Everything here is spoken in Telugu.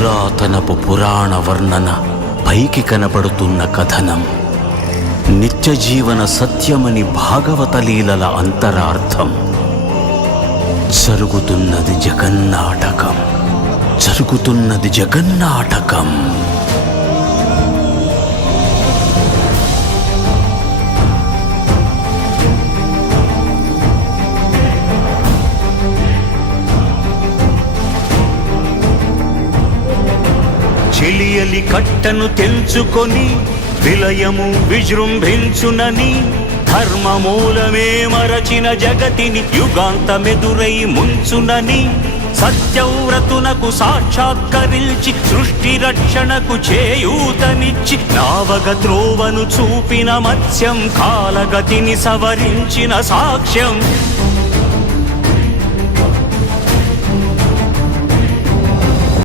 పురాతనపు పురాణ వర్ణన, పైకి కనబడుతున్న కథనం, నిత్య జీవన సత్యమని భాగవత లీలల అంతరార్థం. జరుగుతున్నది జగన్నాటకం, జరుగుతున్నది జగన్నాటకం. చెలియలి కట్టను తెంచుకొని విలయము విజృంభించునని, ధర్మమూలమే మరచిన జగతిని యుగాంతమెదురై ముంచునని, సత్యవ్రతునకు సాక్షాత్కరించి సృష్టి రక్షణకు చేయూతనిచ్చి, నావగ త్రోవను చూపిన మత్స్యం కాలగతిని సవరించిన సాక్ష్యం.